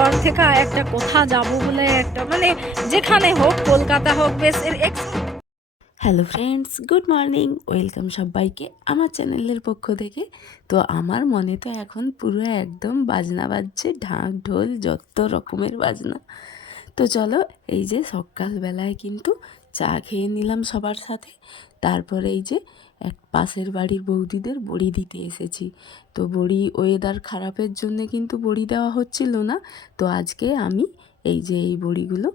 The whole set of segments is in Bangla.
ঘর থেকে একটা কোথা যাব বলে একটা মানে যেখানে হোক, কলকাতা হোক, বেশ hello friends, good morning. Welcome সবাইকে আমার চ্যানেলের পক্ষ থেকে। তো আমার মনে তো এখন পুরো একদম বাজনা বাজছে, ঢাক ঢোল যত রকমের বাজনা। তো চলো, এই যে সকালবেলায় কিন্তু চা খেয়ে নিলাম সবার সাথে। তারপরে এই যে এক পাশের বাড়ির বৌদিদের বড়ি দিতে এসেছি। তো বড়ি ওয়েদার খারাপের জন্যে কিন্তু বড়ি দেওয়া হচ্ছিল না। তো আজকে আমি এই যে এই বড়িগুলো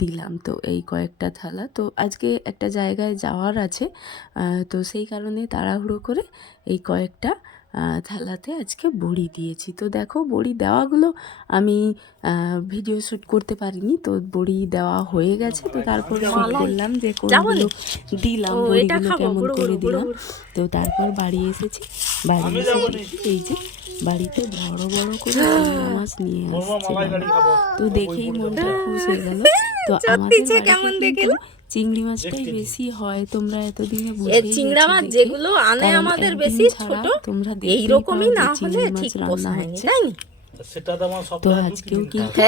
দিলাম। তো এই কয়েকটা থালা, তো আজকে একটা জায়গায় যাওয়ার আছে, তো সেই কারণে তাড়াহুড়ো করে এই কয়েকটা থালাতে আজকে বড়ি দিয়েছি। তো দেখো, বড়ি দেওয়াগুলো আমি ভিডিও শ্যুট করতে পারিনি, তো বড়ি দেওয়া হয়ে গেছে। তো তারপরে শ্যুট করলাম যে কোনগুলো দিলাম, বড়িগুলো কেমন করে দিলাম। তো তারপর বাড়ি এসেছি, বাড়ি এসে দেখি এই যে বাড়িতে বড় বড় করে চিংড়ি মাছ নিয়ে আসছে বাবা। তো দেখেই মনটা খুশ হয়ে গেল। তো আমাদের বাড়িতে কিন্তু চিংড়ি মাছটাই বেশি হয়, তোমরা এতদিনে বুঝেই চিংড়া মাছ যেগুলো আনে আমাদের বেশি ছোট, তোমরা এইরকমই না হলে ঠিক রান্না হচ্ছে, তাই না? তো আজকেও কিন্তু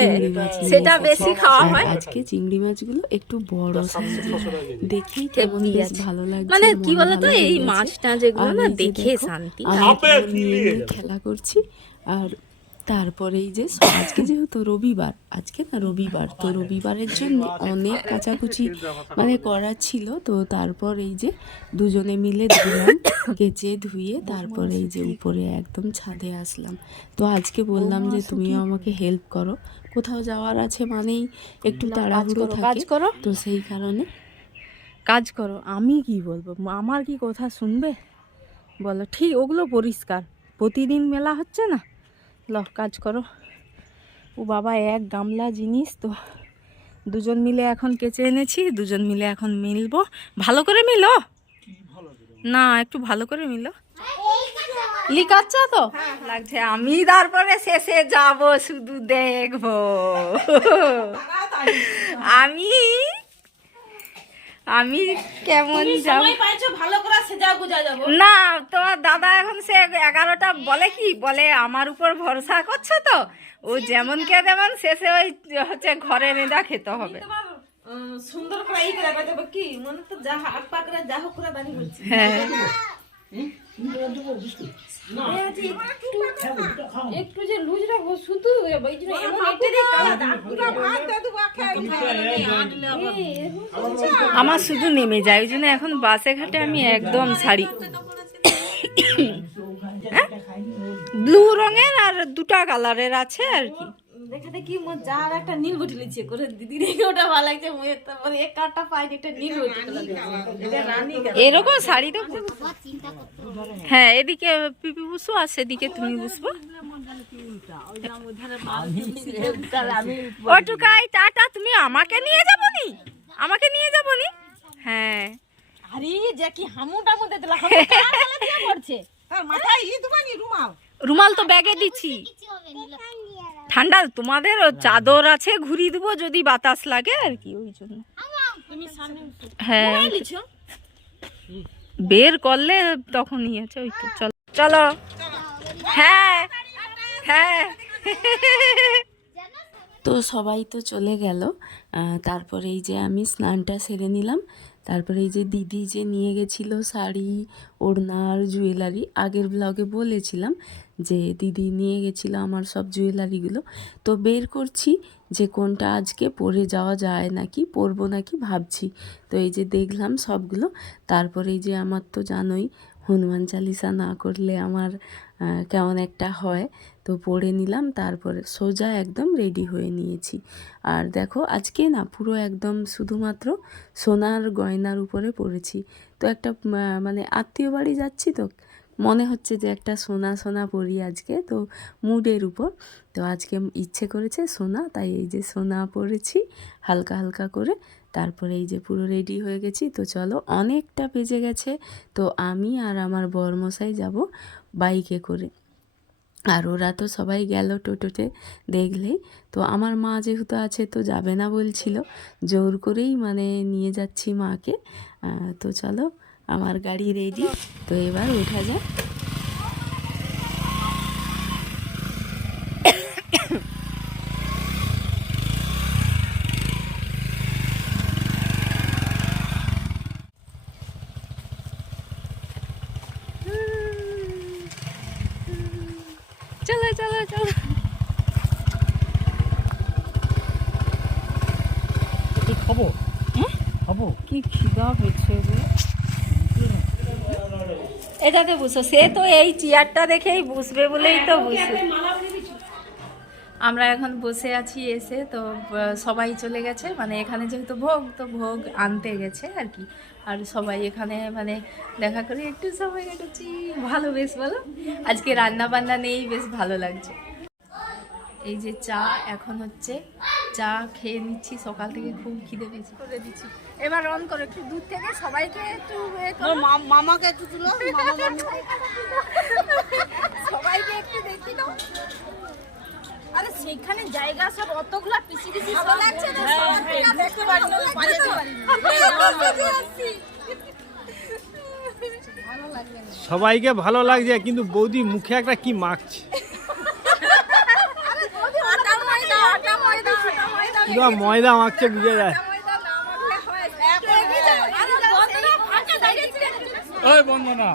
চিংড়ি মাছ সেটা বেশি খাওয়া হয়। আজকে চিংড়ি মাছগুলো একটু বড় সাইজের, দেখেই কেমন বেশ ভালো লাগছে। মানে কি বলতো, এই মাছটা যেগুলো না দেখে শান্তি। খেলা করছি। আর তারপরে এই যে আজকে যেহেতু রবিবার, আজকে না রবিবার, তো রবিবারের জন্য অনেক কাচাকুচি মানে করা ছিল। তো তারপর এই যে দুজনে মিলে ধুলাম, কেচে ধুয়ে তারপর এই যে উপরে একদম ছাদে আসলাম। তো আজকে বললাম যে তুমিও আমাকে হেল্প করো, কোথাও যাওয়ার আছে মানেই একটু তাড়াহুড়ো থাকে, তো সেই কারণে কাজ করো। আমি কি বলবো, আমার কি কথা শুনবে বলো? ঠিক, ওগুলো পরিষ্কার, প্রতিদিন মেলা হচ্ছে না। কাজ করো। ও বাবা, এক গামলা জিনিস, তো দুজন মিলে এখন কেচে এনেছি, দুজন মিলে এখন মিলবো। ভালো করে মিলো না, একটু ভালো করে মিলো। লিকাচ্ছ তো লাগছে, আমি তারপরে শেষে যাব শুধু দেখবো। আমি আমি কেমন যাব, ভালো করে সেজা গুজা যাব না তোমার দাদা এখন সে 11টা বলে, কি বলে আমার উপর ভরসা করছে, তো ও যেমন কে তেমন শেষে ওই হচ্ছে ঘরে নেদা খেতে হবে। সুন্দর করে এই করে বাজাব কি মনে তো যা হাত পা করে যা হোক করে দাঁড়িয়ে বলছি। হ্যাঁ, একটু যে লুজ রাখবো শুধু এই যে এমন একটা দিয়ে কালা দাগ পুরো ভাত দাদু আমার শুধু নেমে যায়, ওই জন্য এখন বাসে ঘাটে আমি একদম শাড়ি ব্লু রঙের আর 2টা কালারের আছে আর কি। দেখাতে কি মোর যার একটা নীল বটি লিছে করে দিদি রেখে ওটা ভালো লাগছে, মুয়ে তারপরে এক কাটা পাইনি একটা নীল বটি এটা রানী এরকম শাড়ি তো, হ্যাঁ এদিকে পিপি বুসু আর সেদিকে তুমি বুসবো। ওটুকাই টাটা, তুমি আমাকে নিয়ে যাবনি, আমাকে নিয়ে যাবনি। হ্যাঁ, আরে যে কি হামুটা মধ্যে দিলা হামু কালা দিয়া পড়ছে তার মাথায় ই দুবানি রুমাল রুমাল তো ব্যাগে দিচ্ছি। ঠান্ডা তোমাদের চাদর আছে, ঘুরি দেবো যদি বাতাস লাগে আর কি, ওই জন্য। তুমি সামনে হ্যাঁ, লিছো বের করলে তখন নিয়েছে, ওই তো। চলো চলো, হ্যাঁ হ্যাঁ। তো সবাই তো চলে গেল। তারপরে এই যে আমি স্নানটা সেরে নিলাম। তারপরে এই যে দিদি যে নিয়ে গেছিলো শাড়ি, ওড়না আর জুয়েলারি, আগের ব্লগে বলেছিলাম যে দিদি নিয়ে গেছিলো আমার সব জুয়েলারিগুলো। তো বের করছি যে কোনটা আজকে পরে যাওয়া যায় নাকি, পরবো নাকি ভাবছি। তো এই যে দেখলাম সবগুলো। তারপরে এই যে আমার তো জানোই হনুমান চালিসা না করলে আমার কেমন একটা হয়, তো পড়ে নিলাম। তারপরে সোজা একদম রেডি হয়ে নিয়েছি। আর দেখো আজকে না পুরো একদম শুধুমাত্র সোনার গয়নার উপরে পড়েছি। তো একটা মানে আত্মীয় বাড়ি যাচ্ছি, তো মনে হচ্ছে যে একটা সোনা সোনা পরি আজকে, তো মুডের উপর। তো আজকে ইচ্ছে করেছে সোনা, তাই এই যে সোনা পরেছি হালকা হালকা করে। তারপরে এই যে পুরো রেডি হয়ে গেছি। তো চলো, অনেকটা বেজে গেছে। তো আমি আর আমার বরমশাই যাব বাইকে করে, আর ওরা তো সবাই গেল টোটোতে দেখলেই। তো আমার মা যেহেতু আছে তো যাবে না বলছিল, জোর করেই মানে নিয়ে যাচ্ছি মাকে। তো চলো, আমার গাড়ি রেডি, তো এবার ওঠা যাক। চলো চলো চলো। খাবো খাবো কি খিদা পেয়েছে গো। এটাতে বসো, সে তো এই চেয়ারটা দেখেই বসবে বলেই তো বসে। আমরা এখন বসে আছি এসে, তো সবাই চলে গেছে, মানে এখানে যেহেতু ভোগ, তো ভোগ আনতে গেছে আর কি। আর সবাই এখানে মানে দেখা করে একটু সময় কেটেছি, ভালো বেশ বলো। আজকে রান্না বান্না নেই, বেশ ভালো লাগছে। এই যে চা এখন হচ্ছে, চা খেয়ে নিচ্ছি, সকাল থেকে খুব খিদে পেয়েছি। করে দিচ্ছি এবার অন করে একটু দূর থেকে সবাইকে একটু মামাকে একটু তুলো, সবাইকে একটু দেখি তো। আরে সেখানে জায়গা সব অতগুলা পিছি পিছি ভালো লাগছে না, দেখতে পারি না, পালিয়ে পারি সবাইকে ভালো লাগছে, কিন্তু বৌদি মুখে একটা কি মাখছে, পুরো ময়দা মাখছে, বুঝে যায়। ওই বন্দনা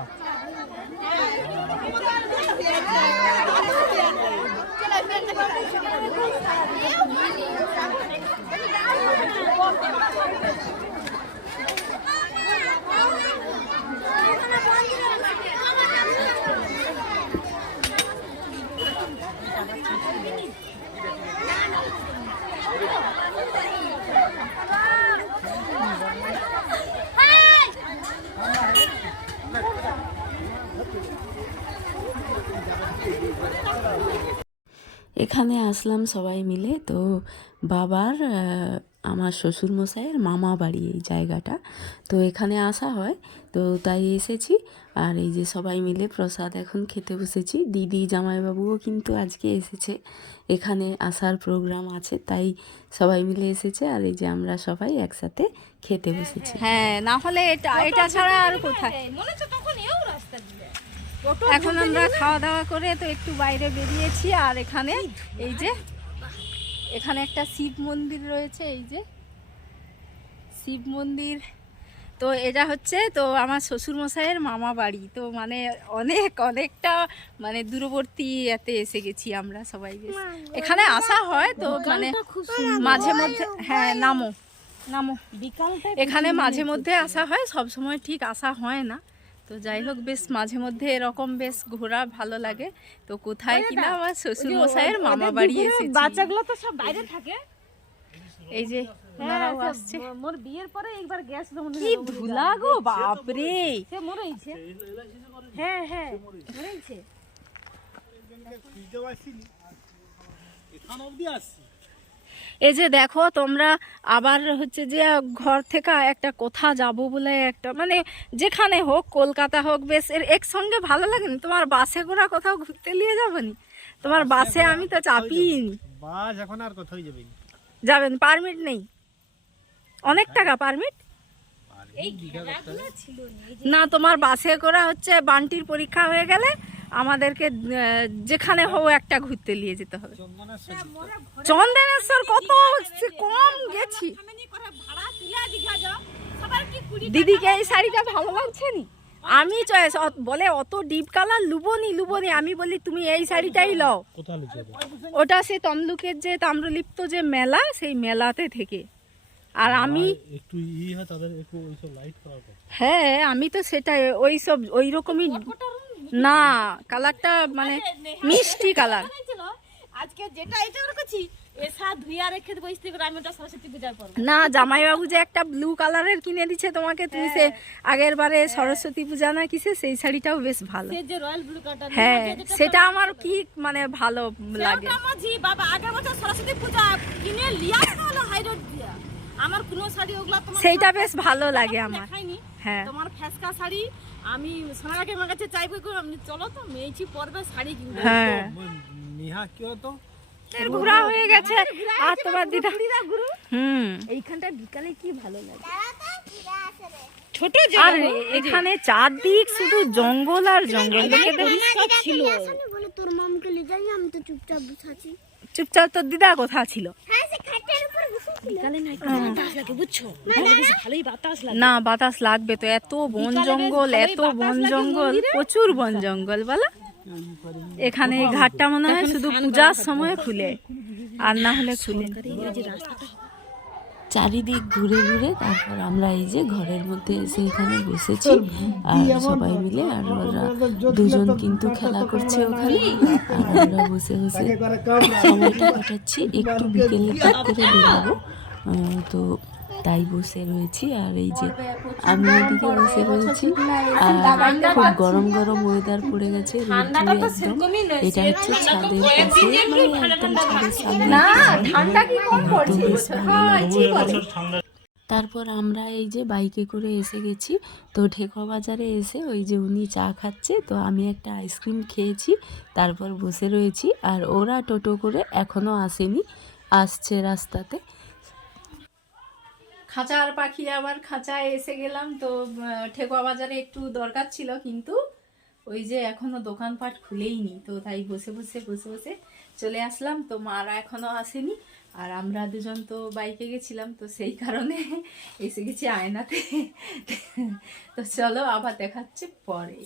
এখানে আসলাম সবাই মিলে, তো বাবার আমার শ্বশুরমশাইয়ের মামা বাড়ি এই জায়গাটা, তো এখানে আসা হয়, তো তাই এসেছি। আর এই যে সবাই মিলে প্রসাদ এখন খেতে বসেছি। দিদি জামাইবাবুও কিন্তু আজকে এসেছে, এখানে আসার প্রোগ্রাম আছে, তাই সবাই মিলে এসেছে। আর এই যে আমরা সবাই একসাথে খেতে বসেছি। হ্যাঁ, না হলে এটা ছাড়া আর কোথায়। মনে হচ্ছে তখন এও রাস্তা দিলে এখন আমরা খাওয়া দাওয়া করে তো একটু বাইরে বেরিয়েছি। আর এখানে এই যে এখানে একটা শিব মন্দির রয়েছে, এই যে শিব মন্দির। তো এটা হচ্ছে তো আমার শ্বশুরমশাইয়ের মামা বাড়ি, তো মানে অনেকটা মানে দূরবর্তী এতে এসে গেছি আমরা সবাই। এখানে আসা হয় তো মানে মাঝে মধ্যে, হ্যাঁ নামো বিকালটা এখানে মাঝে মধ্যে আসা হয়, সব সময় ঠিক আসা হয় না। তো যাই হোক, বেশ মাঝে মধ্যে এরকম বেশ ঘোরা ভালো লাগে। তো কোথায় কিনা আমার শ্বশুর মশাইয়ের মামা বাড়ি এসেছি। বাচ্চাগুলো তো সব বাইরে থাকে। এই যে ওনারাও আসছে। মোর বিয়ের পরে একবার গ্যাস কি ধুলা গো, বাপরে। সে মরেছে, হ্যাঁ হ্যাঁ মরেছে। এই যে দেখো তোমরা, আবার হচ্ছে যে ঘর থেকে একটা কোথা যাব বলে একটা মানে যেখানে হোক, কলকাতা হোক, বেশ একসঙ্গে ভালো লাগে না। তোমার বাসে করে কোথাও ঘুরতে নিয়ে যাবনি? তোমার বাসে আমি তো চাপিনি। বাস এখন আর কোথাও যাবেন? পারমিট নেই? অনেক টাকা পারমিট না। তোমার বাসে করে হচ্ছে বান্টির পরীক্ষা হয়ে গেলে আমাদেরকে যেখানে হোক একটা ঘুরতে নিয়ে যেতে হবে। চন্দনেশ্বর কত কম গেছি। দিদিকে এই শাড়িটা ভালো লাগছে নি? আমি চয়েস বলে অত ডিপ কালার লুবনি। আমি বলি তুমি এই শাড়িটাই লও। ওটা সে তমলুকের যে তাম্রলিপ্ত যে মেলা, সেই মেলাতে থেকে। আর আমি একটু তাদের একটু ওইসব লাইট করা, হ্যাঁ আমি তো সেটাই ওই রকমই না, কালারটা মানে মিষ্টি কালার। আজকে যেটা এটা করছি এসা ধুইয়া রেখে দেবো ইস্ত্রি করে, আমি ওটা সরস্বতী পূজার পর। না, জামাইবাবু যে একটা ব্লু কালারের কিনে দিচ্ছে তোমাকে, তুমি সে আগের বারে সরস্বতী পূজা না কিসে, সেই শাড়িটাও বেশ ভালো। সে যে রয়্যাল ব্লু কালার, হ্যাঁ সেটা আমার কি মানে ভালো লাগে। মাঝি বাবা আগের বছর সরস্বতী পূজা কিনে লিয়া হলো হাই রোড দিয়া। আমার কোন শাড়ি ওগুলা তোমার সেইটা বেশ ভালো লাগে আমার। দেখাইনি। হ্যাঁ তোমার ফ্যাসকা শাড়ি আমি সোনাকে আমার কাছে চাইবো, চলো তো মেয়েছি পরবে শাড়ি কিনবো। হ্যাঁ নিহা কি হতো, ঘোরা হয়ে গেছে। আর তোমার দিদা এইখানটা বিকালে কি ভালো লাগে, ছোট আর এখানে চারদিক শুধু জঙ্গল আর জঙ্গল। লোকেদের ছিল বলে তোর মামকে নিয়ে যাই, আমি তো চুপচাপ বসাছি। চুপচাপ তোর দিদা কোথা ছিল? হ্যাঁ, সে খাটের উপর বসেছিল। বিকালে নাই বাতাস লাগে বুঝছো, ভালোই বাতাস লাগে। না বাতাস লাগবে তো, এত বন জঙ্গল, এত বন জঙ্গল, প্রচুর বন জঙ্গল বলো। এখানে এই ঘাটটা মনে হয় শুধু পূজার সময় খুলে, আর না হলে খুলে না। চারিদিক ঘুরে ঘুরে তারপর আমরা এই যে ঘরের মধ্যে এসে এখানে বসেছি আর সবাই মিলে, আর ওরা দুজন কিন্তু খেলা করছে ওখানে, আর আমরা বসে বসে সময়টা কাটাচ্ছি। একটু বিকেলে ঠিক করে বেরোবো, তো তাই বসে রয়েছি। আর এই যে আমি এদিকে বসে রয়েছি, আর খুব গরম গরম ওয়েদার পড়ে গেছে, রোদ্দুর একদম। এটা হচ্ছে ছাদের পাশে, মানে একদম ছাদের সামনে, তো বেশ ভালো লাগছে। তারপর আমরা এই যে বাইকে করে এসে গেছি, তো ঠেকুয়া বাজারে এসে ওই যে উনি চা খাচ্ছে, তো আমি একটা আইসক্রিম খেয়েছি, তারপর বসে রয়েছি। আর ওরা টোটো করে এখনও আসেনি, আসছে রাস্তাতে। খাঁচার পাখি আবার খাঁচায় এসে গেলাম, তো ঠেকুয়া বাজারে একটু দরকার ছিল, কিন্তু ওই যে এখনো দোকানপাট খুলেইনি, তো তাই বসে বসে চলে আসলাম। তো মারা এখনো আসেনি, আর আমরা দুজন তো বাইকে গেছিলাম, তো সেই কারণে এসে গেছি আয়নাতে। তো চলো আবার দেখাচ্ছে পরে।